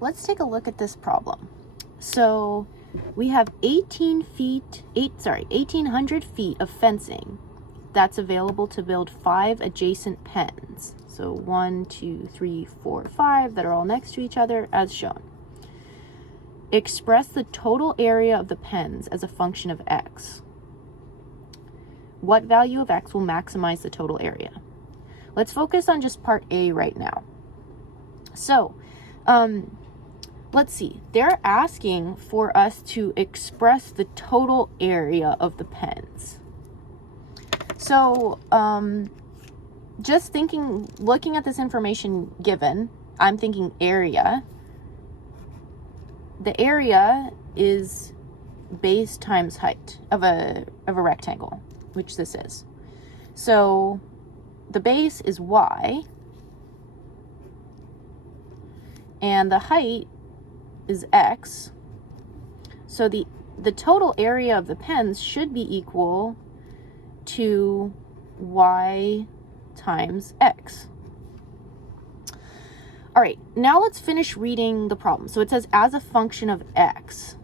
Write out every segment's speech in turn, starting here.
let's take a look at this problem. So we have 1,800 feet of fencing that's available to build 5 adjacent pens. So 1, 2, 3, 4, 5 that are all next to each other as shown. Express the total area of the pens as a function of x. What value of x will maximize the total area? Let's focus on just part A right now. So, let's see. They're asking for us to express the total area of the pens. So, just looking at this information given, I'm thinking area. The area is base times height of a rectangle, which this is. So the base is y, and the height is x. So the total area of the pens should be equal to y times x. All right, now let's finish reading the problem. So it says as a function of x.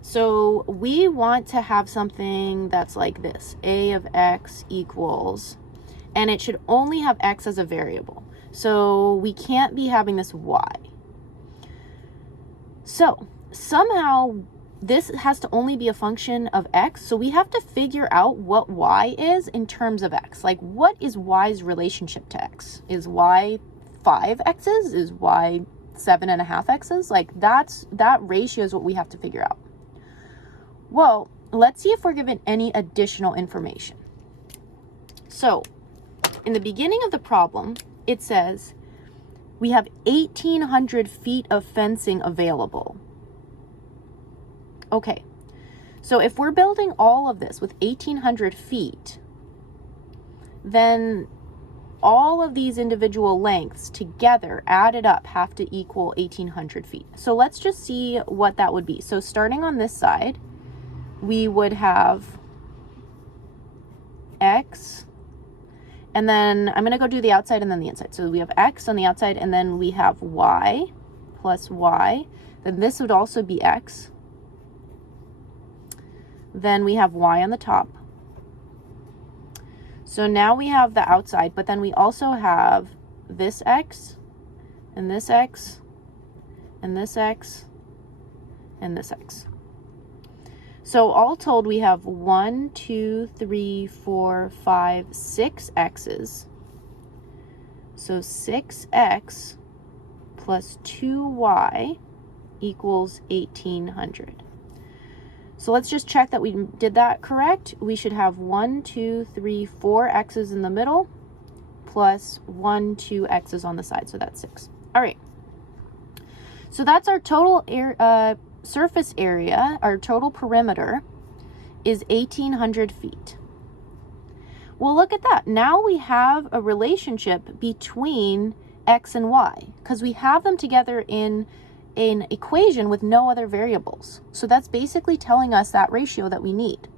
So we want to have something that's like this. A of x equals, and it should only have x as a variable. So we can't be having this y. So somehow this has to only be a function of x. So we have to figure out what y is in terms of x. Like, what is y's relationship to x? Is y 5 x's? Is y 7.5 x's? Like, that ratio is what we have to figure out. Well, let's see if we're given any additional information. So in the beginning of the problem, it says we have 1,800 feet of fencing available. Okay, so if we're building all of this with 1,800 feet, then all of these individual lengths together added up have to equal 1,800 feet. So let's just see what that would be. So starting on this side, we would have x, and then I'm going to go do the outside and then the inside. So we have x on the outside, and then we have y plus y. Then this would also be x. Then we have y on the top. So now we have the outside, but then we also have this x, and this x, and this x, and this x. So all told, we have 1, 2, 3, 4, 5, 6 x's. So 6x plus 2y equals 1,800. So let's just check that we did that correct. We should have 1, 2, 3, 4 x's in the middle plus 1, 2 x's on the side. So that's 6. All right. So that's our total surface area. Our total perimeter is 1,800 feet. Well, look at that. Now we have a relationship between x and y because we have them together in an equation with no other variables. So that's basically telling us that ratio that we need.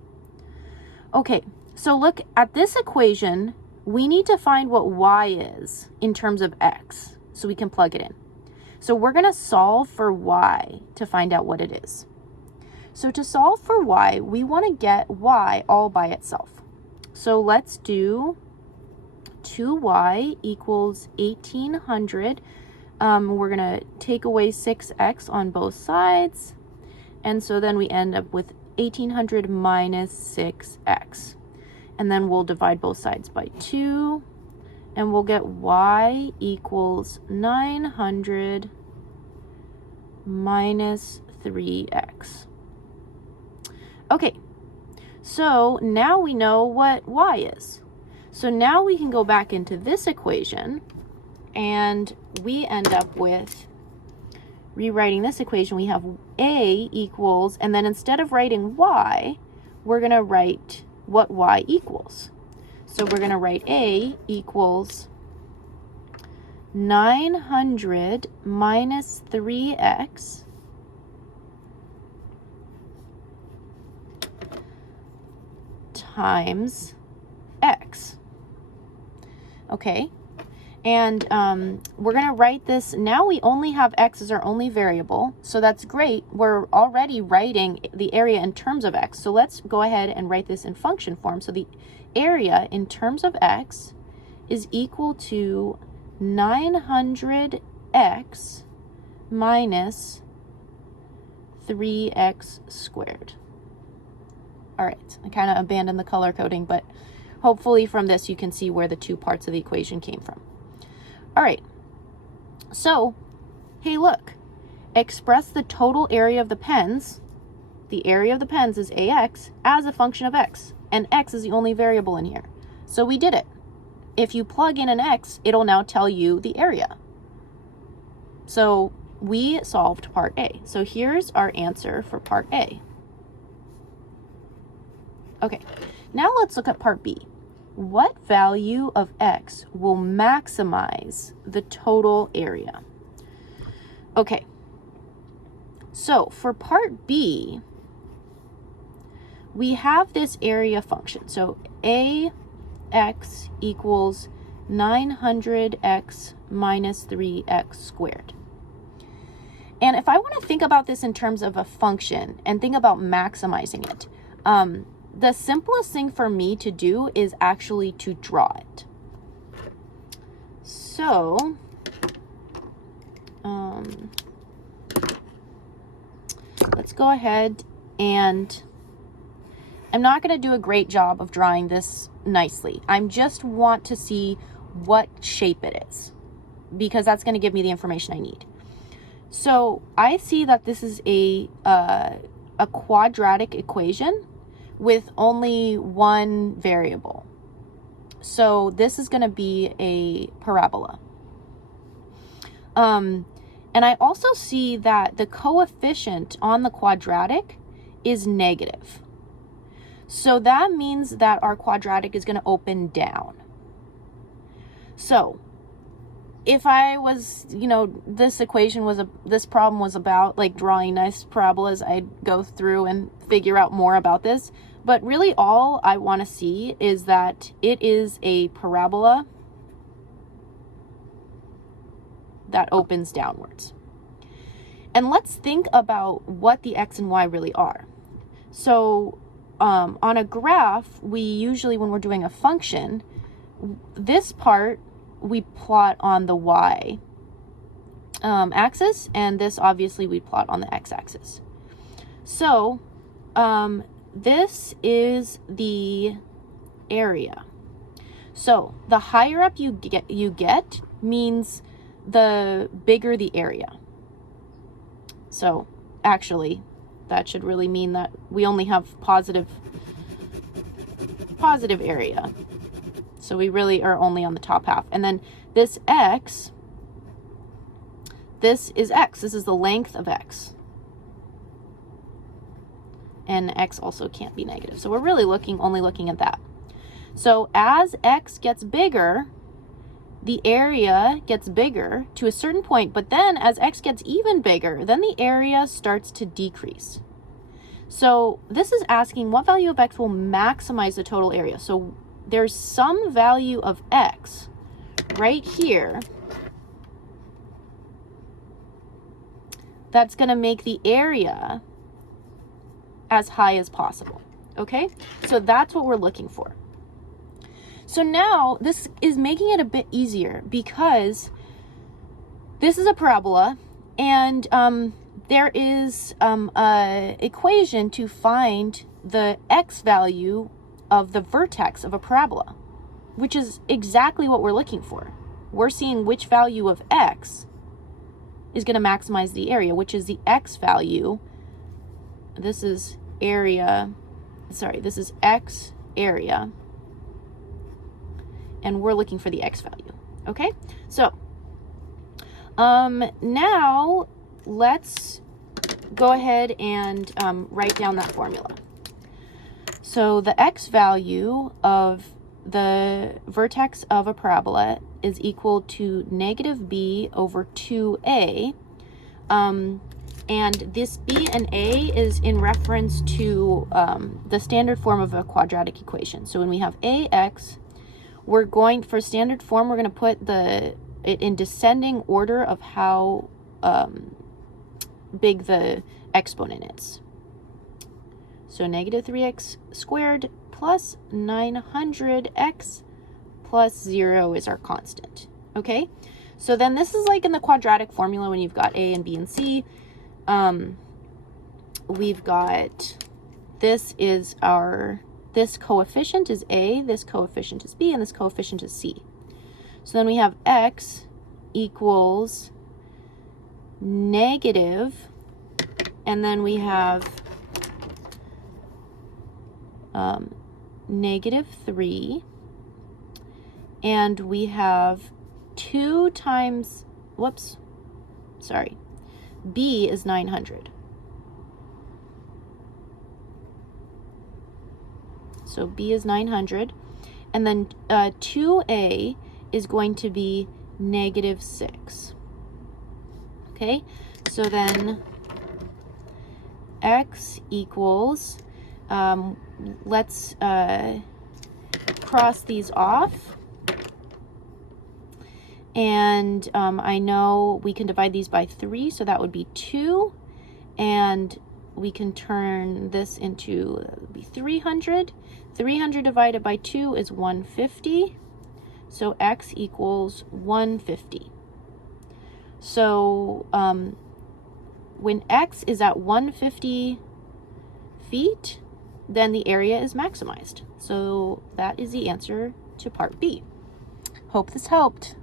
Okay, so look at this equation. We need to find what y is in terms of x so we can plug it in. So we're going to solve for y to find out what it is. So to solve for y, we want to get y all by itself. So let's do 2y equals 1,800. We're going to take away 6x on both sides. And so then we end up with 1,800 minus 6x. And then we'll divide both sides by 2. And we'll get y equals 900 minus 3x. Okay, so now we know what y is. So now we can go back into this equation, and we end up with rewriting this equation. We have a equals, and then instead of writing y, we're going to write what y equals. So we're going to write a equals 900 minus 3x times x. Okay, And we're going to write this. Now we only have x as our only variable. So that's great. We're already writing the area in terms of x. So let's go ahead and write this in function form. So the area in terms of x is equal to 900x minus 3x squared. All right, I kind of abandoned the color coding, but hopefully from this you can see where the two parts of the equation came from. All right, so, hey look, express the total area of the pens, the area of the pens is AX, as a function of X, and X is the only variable in here. So we did it. If you plug in an X, it'll now tell you the area. So we solved part A. So here's our answer for part A. Okay, now let's look at part B. What value of x will maximize the total area? Okay, so for part B, we have this area function. So ax equals 900x minus 3x squared. And if I want to think about this in terms of a function and think about maximizing it, the simplest thing for me to do is actually to draw it. So, let's go ahead, and I'm not going to do a great job of drawing this nicely. I just want to see what shape it is, because that's going to give me the information I need. So I see that this is a quadratic equation with only one variable. So this is going to be a parabola. And I also see that the coefficient on the quadratic is negative. So that means that our quadratic is going to open down. So if I was, this problem was about like drawing nice parabolas, I'd go through and figure out more about this. But really all I want to see is that it is a parabola that opens downwards. And let's think about what the x and y really are. So on a graph, we usually, when we're doing a function, this part we plot on the y axis, and this obviously we plot on the x-axis. So this is the area. So the higher up you get means the bigger the area. So actually, that should really mean that we only have positive area. So we really are only on the top half. And then this x, this is x. This is the length of x. And x also can't be negative. So we're really only looking at that. So as x gets bigger, the area gets bigger to a certain point, but then as x gets even bigger, then the area starts to decrease. So this is asking what value of x will maximize the total area. So there's some value of x right here that's going to make the area as high as possible. Okay, so that's what we're looking for. So now this is making it a bit easier because this is a parabola, and there is an equation to find the x value of the vertex of a parabola, which is exactly what we're looking for. We're seeing which value of x is going to maximize the area, which is the x value. This is this is x area, and we're looking for the x value. Okay, so now let's go ahead and write down that formula. So the x value of the vertex of a parabola is equal to negative b over 2a. And this b and a is in reference to the standard form of a quadratic equation. So when we have ax, we're going, for standard form, we're going to put it in descending order of how big the exponent is. So negative 3x squared plus 900x plus 0 is our constant. Okay? So then this is like in the quadratic formula when you've got a and b and c. We've got, this coefficient is a, this coefficient is b, and this coefficient is c. So then we have x equals negative, and then we have negative 3, and we have 2 times, b is 900. So b is 900, and then 2a is going to be negative 6. Okay, so then x equals, let's cross these off. And I know we can divide these by 3, so that would be 2. And we can turn this into, that would be 300. 300 divided by 2 is 150. So x equals 150. So when x is at 150 feet, then the area is maximized. So that is the answer to part B. Hope this helped.